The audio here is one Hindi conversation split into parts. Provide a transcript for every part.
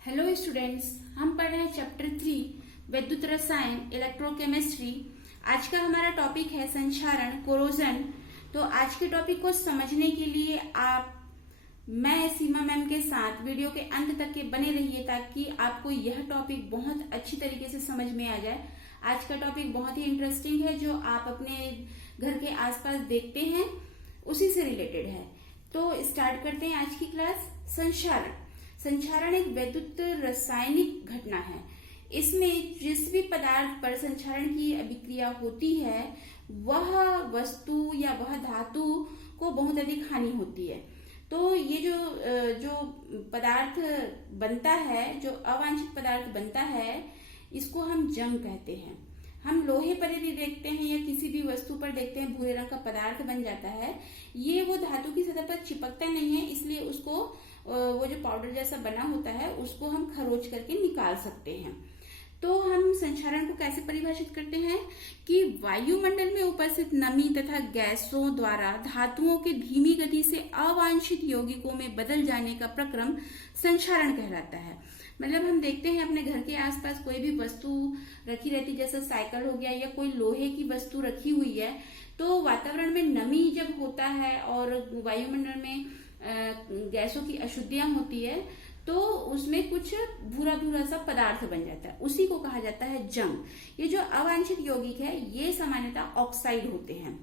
हेलो स्टूडेंट्स, हम पढ़ रहे हैं चैप्टर 3 विद्युत रसायन इलेक्ट्रोकेमिस्ट्री। आज का हमारा टॉपिक है संक्षारण कोरोजन। तो आज के टॉपिक को समझने के लिए मैं सीमा मैम के साथ वीडियो के अंत तक के बने रहिए ताकि आपको यह टॉपिक बहुत अच्छी तरीके से समझ में आ जाए। आज का टॉपिक बहुत ही इंटरेस्टिंग है, जो आप अपने घर के आसपास देखते हैं उसी से रिलेटेड है। तो स्टार्ट करते हैं आज की क्लास। संक्षारण एक विद्युत रासायनिक घटना है। इसमें जिस भी पदार्थ पर संक्षारण की अभिक्रिया होती है वह वस्तु या वह धातु को बहुत अधिक हानि होती है। तो ये जो पदार्थ बनता है, जो अवांछित पदार्थ बनता है, इसको हम जंग कहते हैं। हम लोहे पर यदि देखते हैं या किसी भी वस्तु पर देखते हैं भूरे रंग का पदार्थ बन जाता है, ये वो धातु की सतह पर चिपकता नहीं है, इसलिए उसको वो जो पाउडर जैसा बना होता है उसको हम खरोच करके निकाल सकते हैं। तो हम संक्षारण को कैसे परिभाषित करते हैं कि वायुमंडल में उपस्थित नमी तथा गैसों द्वारा धातुओं के धीमी गति से अवांछित यौगिकों में बदल जाने का प्रक्रम संक्षारण कहलाता है। मतलब हम देखते हैं अपने घर के आसपास कोई भी वस्तु रखी रहती, जैसे साइकिल हो गया या कोई लोहे की वस्तु रखी हुई है, तो वातावरण में नमी जब होता है और वायुमंडल में गैसों की अशुद्धियां होती है तो उसमें कुछ भूरा भूरा सा पदार्थ बन जाता है, उसी को कहा जाता है जंग। ये जो अवांछित यौगिक है ये सामान्यतः ऑक्साइड होते हैं।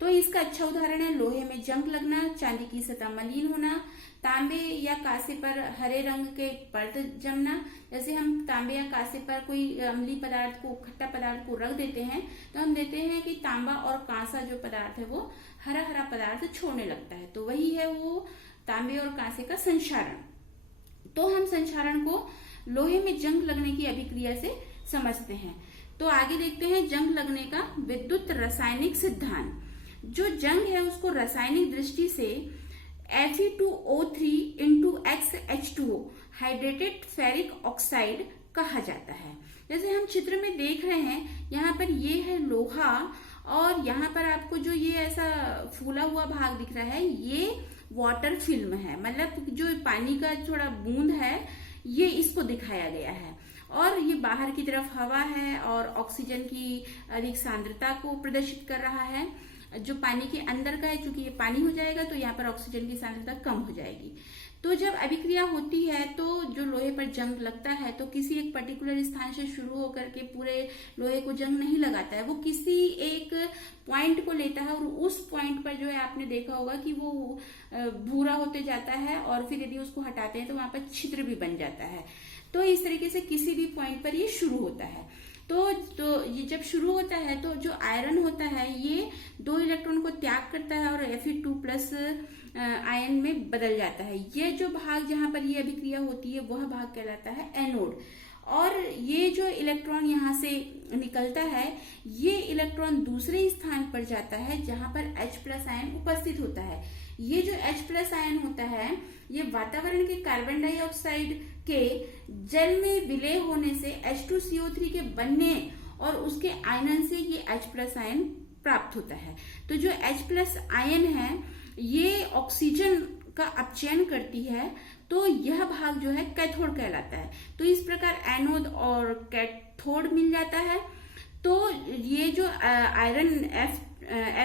तो इसका अच्छा उदाहरण है लोहे में जंग लगना, चांदी की सतह मलिन होना, तांबे या कांसे पर हरे रंग के परत जमना। जैसे हम तांबे या कांसे पर कोई अम्लीय पदार्थ को, खट्टा पदार्थ को रख देते हैं तो हम देते हैं कि तांबा और कांसा जो पदार्थ है वो हरा हरा पदार्थ छोड़ने लगता है। तो वही है वो तांबे और कांसे का संक्षारण। तो हम संक्षारण को लोहे में जंग लगने की अभिक्रिया से समझते हैं। तो आगे देखते हैं जंग लगने का विद्युत रासायनिक सिद्धांत। जो जंग है उसको रासायनिक दृष्टि से Fe2O3 into XH2O hydrated ferric oxide कहा जाता है। जैसे हम चित्र में देख रहे हैं, यहाँ पर ये है लोहा और यहाँ पर आपको जो ये ऐसा फूला हुआ भाग दिख रहा है ये वाटर फिल्म है, मतलब जो पानी का थोड़ा बूंद है ये इसको दिखाया गया है। और ये बाहर की तरफ हवा है और ऑक्सीजन की अधिक सांद्रता को प्रदर्शित कर रहा है। जो पानी के अंदर का है, चूंकि ये पानी हो जाएगा तो यहाँ पर ऑक्सीजन की सांद्रता कम हो जाएगी। तो जब अभिक्रिया होती है तो जो लोहे पर जंग लगता है तो किसी एक पर्टिकुलर स्थान से शुरू होकर के पूरे लोहे को जंग नहीं लगाता है, वो किसी एक पॉइंट को लेता है और उस पॉइंट पर जो है आपने देखा होगा कि वो भूरा होते जाता है और फिर यदि उसको हटाते हैं तो वहां पर छिद्र भी बन जाता है। तो इस तरीके से किसी भी पॉइंट पर ये शुरू होता है। तो ये जब शुरू होता है तो जो आयरन होता है ये 2 इलेक्ट्रॉन को त्याग करता है और Fe2+ आयन में बदल जाता है। ये जो भाग जहां पर ये अभिक्रिया होती है वह भाग कहलाता है एनोड। और ये जो इलेक्ट्रॉन यहाँ से निकलता है ये इलेक्ट्रॉन दूसरे स्थान पर जाता है जहां पर H+ आयन उपस्थित होता है। ये जो H+ आयन होता है ये वातावरण के कार्बन डाइऑक्साइड के जल में विलय होने से H2CO3 के बनने और उसके आयनन से ये H+ आयन प्राप्त होता है। तो जो H+ आयन है ये ऑक्सीजन का अपचयन करती है, तो यह भाग जो है कैथोड कहलाता है। तो इस प्रकार एनोड और कैथोड मिल जाता है। तो ये जो आयरन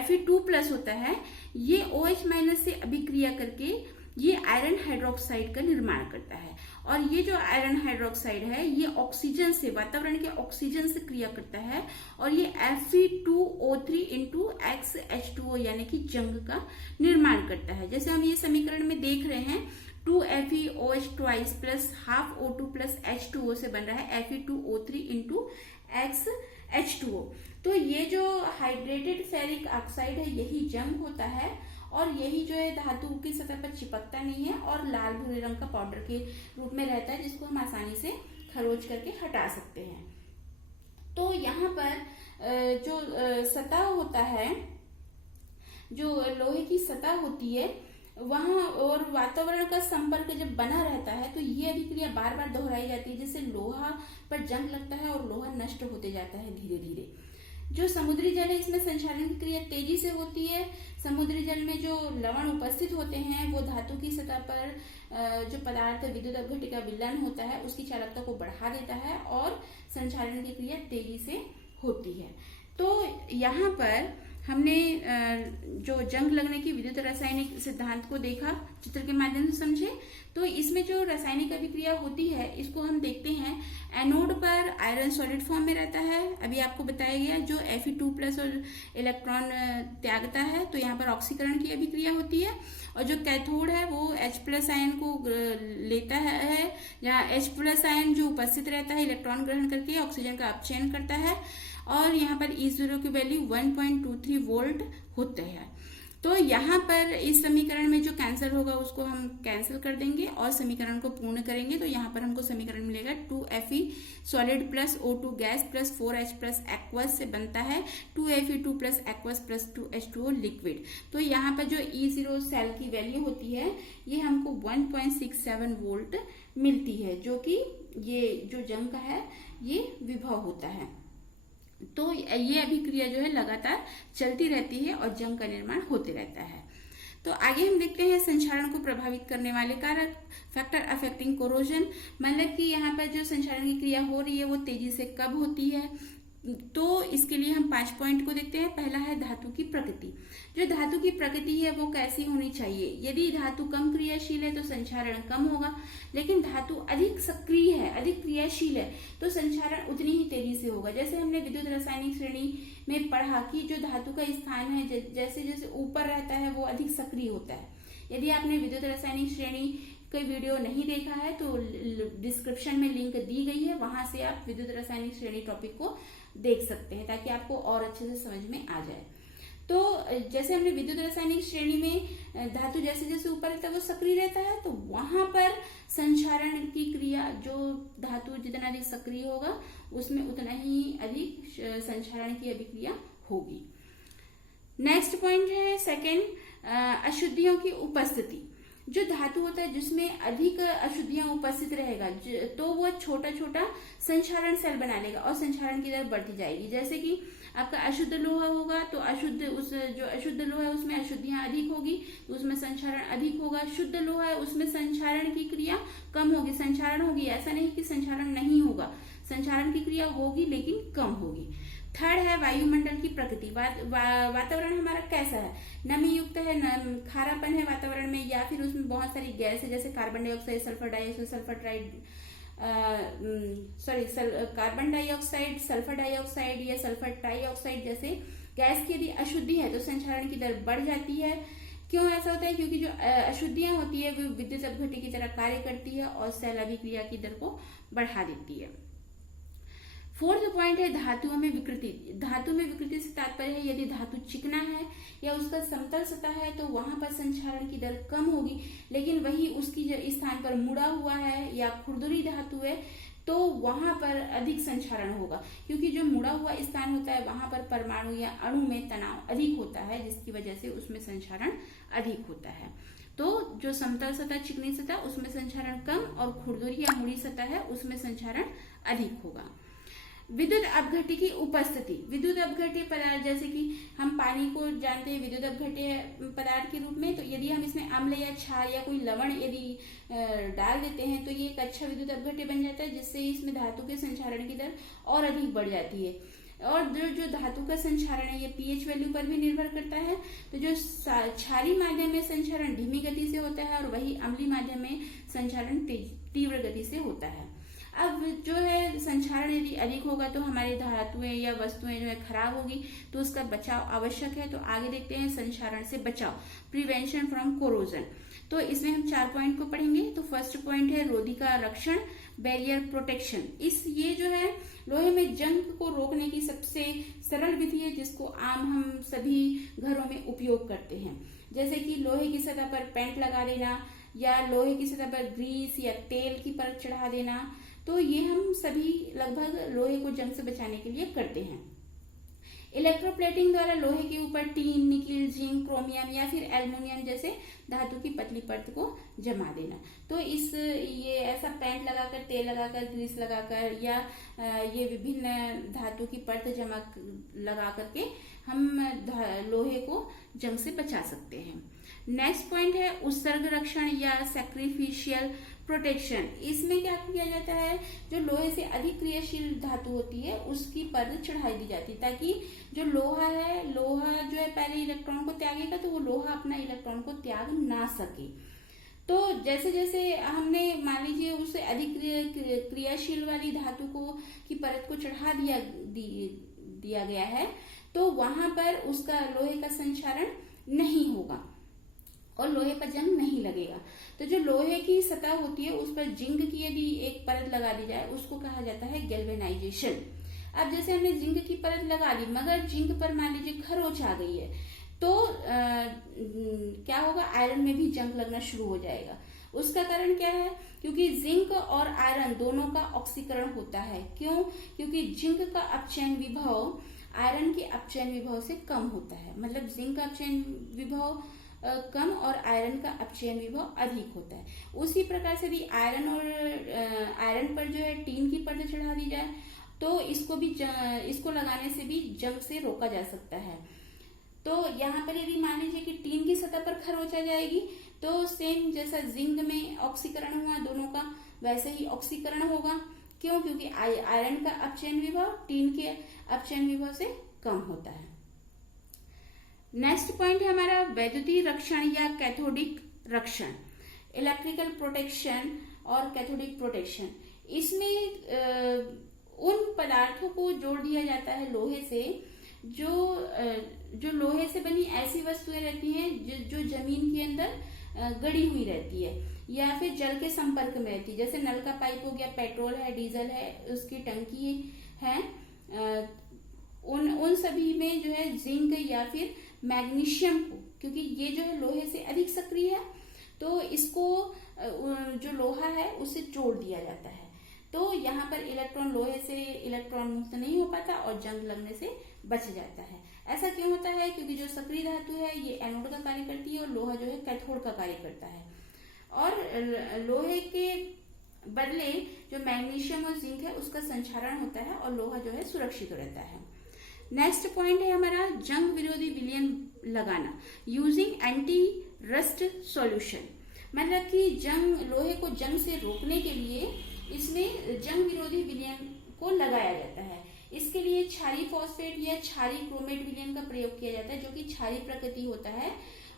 Fe2+ होता है ये OH- से अभिक्रिया करके ये आयरन हाइड्रोक्साइड का निर्माण करता है। और ये जो आयरन हाइड्रोक्साइड है ये ऑक्सीजन से, वातावरण के ऑक्सीजन से क्रिया करता है और ये Fe2O3 इंटू XH2O यानी कि जंग का निर्माण करता है। जैसे हम ये समीकरण में देख रहे हैं 2FeOH twice plus half O2 plus H2O से बन रहा है Fe2O3 इंटू XH2O। तो ये जो हाइड्रेटेड फेरिक ऑक्साइड है यही जंग होता है और यही जो है धातु की सतह पर चिपकता नहीं है और लाल भूरे रंग का पाउडर के रूप में रहता है जिसको हम आसानी से खरोच करके हटा सकते हैं। तो यहाँ पर जो सतह होता है, जो लोहे की सतह होती है वहां और वातावरण का संपर्क जब बना रहता है तो ये अभिक्रिया बार बार दोहराई जाती है, जिससे लोहा पर जंग लगता है और लोहा नष्ट होते जाता है धीरे धीरे। जो समुद्री जल है इसमें संक्षारण की क्रिया तेजी से होती है। समुद्री जल में जो लवण उपस्थित होते हैं वो धातु की सतह पर जो पदार्थ विद्युत अपघट्य का विलयन होता है उसकी चालकता को बढ़ा देता है और संक्षारण की क्रिया तेजी से होती है। तो यहाँ पर हमने जो जंग लगने की विद्युत रासायनिक सिद्धांत को देखा, चित्र के माध्यम से समझे। तो इसमें जो रासायनिक अभिक्रिया होती है इसको हम देखते हैं। एनोड पर आयरन सॉलिड फॉर्म में रहता है, अभी आपको बताया गया, जो Fe2+ और इलेक्ट्रॉन त्यागता है, तो यहाँ पर ऑक्सीकरण की अभिक्रिया होती है। और जो कैथोड है वो H+ आयन को लेता है, जहाँ H+ आयन जो उपस्थित रहता है इलेक्ट्रॉन ग्रहण करके ऑक्सीजन का अपचयन करता है और यहाँ पर E0 की वैल्यू 1.23 वोल्ट होते हैं। तो यहाँ पर इस समीकरण में जो कैंसिल होगा उसको हम कैंसिल कर देंगे और समीकरण को पूर्ण करेंगे। तो यहाँ पर हमको समीकरण मिलेगा 2Fe solid plus O2 gas plus 4H plus aqueous से बनता है 2Fe2 plus aqueous plus 2H2O liquid. तो यहाँ पर जो E0 सेल की वैल्यू होती है ये हमको 1.67 वोल्ट मिलती है, जो कि ये जो जंग का है ये विभव होता है। तो ये अभिक्रिया जो है लगातार चलती रहती है और जंग का निर्माण होते रहता है। तो आगे हम देखते हैं संक्षारण को प्रभावित करने वाले कारक, फैक्टर अफेक्टिंग कोरोजन। मतलब कि यहाँ पर जो संक्षारण की क्रिया हो रही है वो तेजी से कब होती है, तो इसके लिए हम 5 पॉइंट को देखते हैं। पहला है धातु की प्रकृति। जो धातु की प्रकृति है वो कैसी होनी चाहिए। यदि धातु कम क्रियाशील है तो संक्षारण कम होगा, लेकिन धातु अधिक सक्रिय है, अधिक क्रियाशील है तो संक्षारण उतनी ही तेजी से होगा। जैसे हमने विद्युत रासायनिक श्रेणी में पढ़ा कि जो धातु का स्थान है जैसे जैसे ऊपर रहता है वो अधिक सक्रिय होता है। यदि आपने विद्युत रासायनिक श्रेणी कोई वीडियो नहीं देखा है तो डिस्क्रिप्शन में लिंक दी गई है, वहां से आप विद्युत रासायनिक श्रेणी टॉपिक को देख सकते हैं ताकि आपको और अच्छे से समझ में आ जाए। तो जैसे हमने विद्युत रासायनिक श्रेणी में धातु जैसे जैसे ऊपर रहता है वो सक्रिय रहता है, तो वहां पर संक्षारण की क्रिया जो धातु जितना अधिक सक्रिय होगा उसमें उतना ही अधिक संक्षारण की अभिक्रिया होगी। नेक्स्ट पॉइंट है सेकेंड, अशुद्धियों की उपस्थिति। जो धातु होता है जिसमें अधिक अशुद्धियां उपस्थित रहेगा तो वो छोटा छोटा संक्षारण सेल बना लेगा और संक्षारण की दर बढ़ती जाएगी। जैसे कि आपका अशुद्ध लोहा होगा तो जो अशुद्ध लोहा है उसमें अशुद्धियां अधिक होगी तो उसमें संक्षारण अधिक होगा। शुद्ध लोहा है उसमें संक्षारण की क्रिया कम होगी, संक्षारण होगी। ऐसा नहीं कि संक्षारण नहीं होगा, संक्षारण की क्रिया होगी लेकिन कम होगी। थर्ड है वायुमंडल की प्रकृति। वातावरण हमारा कैसा है, नमी युक्त है, खारापन है वातावरण में, या फिर उसमें बहुत सारी गैस है जैसे कार्बन डाइऑक्साइड, सल्फर डाइऑक्साइड या सल्फर ट्राइऑक्साइड जैसे गैस की यदि अशुद्धि है तो संक्षारण की दर बढ़ जाती है। क्यों ऐसा होता है? क्योंकि जो अशुद्धियां होती है वो विद्युत अपघट्य की तरह कार्य करती है और सेल अभिक्रिया की दर को बढ़ा देती है। फोर्थ पॉइंट है धातुओं में विकृति। धातु में विकृति से तात्पर्य है यदि धातु चिकना है या उसका समतल सतह है तो वहां पर संक्षारण की दर कम होगी, लेकिन वही उसकी जो स्थान पर मुड़ा हुआ है या खुरदुरी धातु है तो वहां पर अधिक संक्षारण होगा, क्योंकि जो मुड़ा हुआ स्थान होता है वहां पर परमाणु या अणु में तनाव अधिक होता है जिसकी वजह से उसमें संक्षारण अधिक होता है। तो जो समतल सतह, चिकनी सतह उसमें संक्षारण कम और खुरदुरी या मुड़ी सतह है उसमें संक्षारण अधिक होगा। विद्युत अपघट्य की उपस्थिति। विद्युत अपघट्य पदार्थ जैसे कि हम पानी को जानते हैं विद्युत अपघट्य पदार्थ के रूप में, तो यदि हम इसमें अम्ल या क्षार या कोई लवण यदि डाल देते हैं तो ये एक अच्छा विद्युत अपघट्य बन जाता है जिससे इसमें धातु के संक्षारण की दर और अधिक बढ़ जाती है। और जो धातु का संक्षारण है ये pH वैल्यू पर भी निर्भर करता है। तो जो क्षारीय माध्यम में संक्षारण धीमी गति से होता है और वही अम्लीय माध्यम में संक्षारण तीव्र गति से होता है। अब जो है संक्षारण यदि अधिक होगा तो हमारी धातुएं या वस्तुएं जो है खराब होगी, तो उसका बचाव आवश्यक है। तो आगे देखते हैं संक्षारण से बचाव, प्रिवेंशन फ्रॉम कोरोजन। तो इसमें हम 4 पॉइंट को पढ़ेंगे। तो फर्स्ट पॉइंट है रोधी का रक्षण, बैरियर प्रोटेक्शन। ये जो है लोहे में जंग को रोकने की सबसे सरल विधि है जिसको आम हम सभी घरों में उपयोग करते हैं। जैसे कि लोहे की सतह पर पेंट लगा देना या लोहे की सतह पर ग्रीस या तेल की परत चढ़ा देना, तो ये हम सभी लगभग लोहे को जंग से बचाने के लिए करते हैं। इलेक्ट्रोप्लेटिंग द्वारा लोहे के ऊपर टीन, निकिल, जिंक, क्रोमियम या फिर एल्युमिनियम जैसे धातु की पतली परत को जमा देना। तो ये ऐसा पेंट लगाकर, तेल लगाकर, ग्रीस लगाकर या ये विभिन्न धातु की परत जमा लगा करके हम लोहे को जंग से बचा सकते हैं। नेक्स्ट पॉइंट है उत्सर्ग रक्षण या सैक्रिफिशियल प्रोटेक्शन। इसमें क्या किया जाता है, जो लोहे से अधिक क्रियाशील धातु होती है उसकी परत चढ़ाई दी जाती है, ताकि जो लोहा जो है पहले इलेक्ट्रॉन को त्यागेगा तो वो लोहा अपना इलेक्ट्रॉन को त्याग ना सके। तो जैसे जैसे हमने मान लीजिए उससे अधिक क्रियाशील वाली धातु की परत को चढ़ा दिया गया है, तो वहां पर उसका लोहे का संक्षारण नहीं होगा और लोहे पर जंग नहीं लगेगा। तो जो लोहे की सतह होती है उस पर जिंक की यदि एक परत लगा दी जाए उसको कहा जाता है गैल्वेनाइजेशन। अब जैसे हमने जिंक की परत लगा दी मगर जिंक पर मान लीजिए खरोंच आ गई है, तो क्या होगा, आयरन में भी जंग लगना शुरू हो जाएगा। उसका कारण क्या है, क्योंकि जिंक और आयरन दोनों का ऑक्सीकरण होता है। क्यों? क्योंकि जिंक का अपचयन विभव आयरन के अपचयन विभव से कम होता है। मतलब जिंक का अपचयन विभव कम और आयरन का अपचयन विभव अधिक होता है। उसी प्रकार से यदि आयरन पर जो है टीन की परत चढ़ा दी जाए तो इसको लगाने से भी जंग से रोका जा सकता है। तो यहाँ पर यदि मान लीजिए कि टीन की सतह पर खरोंच आ जाएगी तो सेम जैसा जिंक में ऑक्सीकरण हुआ दोनों का, वैसे ही ऑक्सीकरण होगा। क्यों? क्योंकि आयरन का अपचयन विभव टीन के अपचयन विभव से कम होता है। नेक्स्ट पॉइंट है हमारा वैद्युतीय रक्षण या कैथोडिक रक्षण, इलेक्ट्रिकल प्रोटेक्शन और कैथोडिक प्रोटेक्शन। इसमें उन पदार्थों को जोड़ दिया जाता है लोहे से जो लोहे से बनी ऐसी वस्तुएं रहती हैं जो जमीन के अंदर गड़ी हुई रहती है या फिर जल के संपर्क में रहती है। जैसे नल का पाइप हो गया, पेट्रोल है, डीजल है, उसकी टंकी है, उन सभी में जो है जिंक या फिर मैग्नीशियम को, क्योंकि ये जो है लोहे से अधिक सक्रिय है तो इसको जो लोहा है उससे जोड़ दिया जाता है। तो यहाँ पर इलेक्ट्रॉन लोहे से इलेक्ट्रॉन मुक्त नहीं हो पाता और जंग लगने से बच जाता है। ऐसा क्यों होता है? क्योंकि जो सक्रिय धातु है ये एनोड का कार्य करती है और लोहा जो है कैथोड का कार्य करता है। और लोहे के बदले जो मैग्नीशियम और जिंक है उसका संक्षारण होता है और लोहा जो है सुरक्षित रहता है। नेक्स्ट पॉइंट है हमारा जंग विरोधी विलयन लगाना, यूजिंग एंटी रस्ट सॉल्यूशन। मतलब कि लोहे को जंग से रोकने के लिए इसमें जंग विरोधी विलयन को लगाया जाता है। इसके लिए क्षारीय फॉस्फेट या क्षारीय क्रोमेट विलयन का प्रयोग किया जाता है, जो कि क्षारीय प्रकृति होता है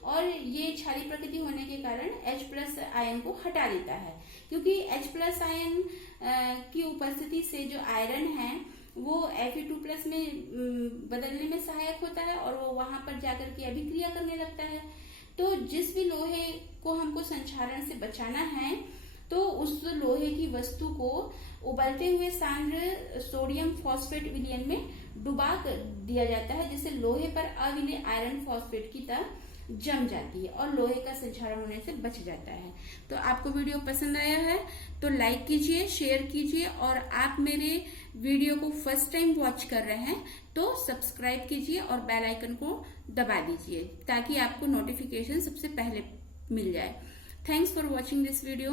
और ये क्षारीय प्रकृति होने के कारण H+ आयन को हटा देता है। क्योंकि H+ आयन की उपस्थिति से जो आयरन है वो Fe2+ में बदलने में सहायक होता है और वो वहां पर जाकर के अभिक्रिया करने लगता है। तो जिस भी लोहे को हमको संक्षारण से बचाना है तो उस लोहे की वस्तु को उबलते हुए सांद्र सोडियम फॉस्फेट विलयन में डुबा दिया जाता है, जिससे लोहे पर अविलेय आयरन फॉस्फेट की तरह जम जाती है और लोहे का संक्षारण होने से बच जाता है। तो आपको वीडियो पसंद आया है तो लाइक कीजिए, शेयर कीजिए और आप मेरे वीडियो को फर्स्ट टाइम वॉच कर रहे हैं तो सब्सक्राइब कीजिए और बेल आइकन को दबा दीजिए ताकि आपको नोटिफिकेशन सबसे पहले मिल जाए। Thanks for watching this video.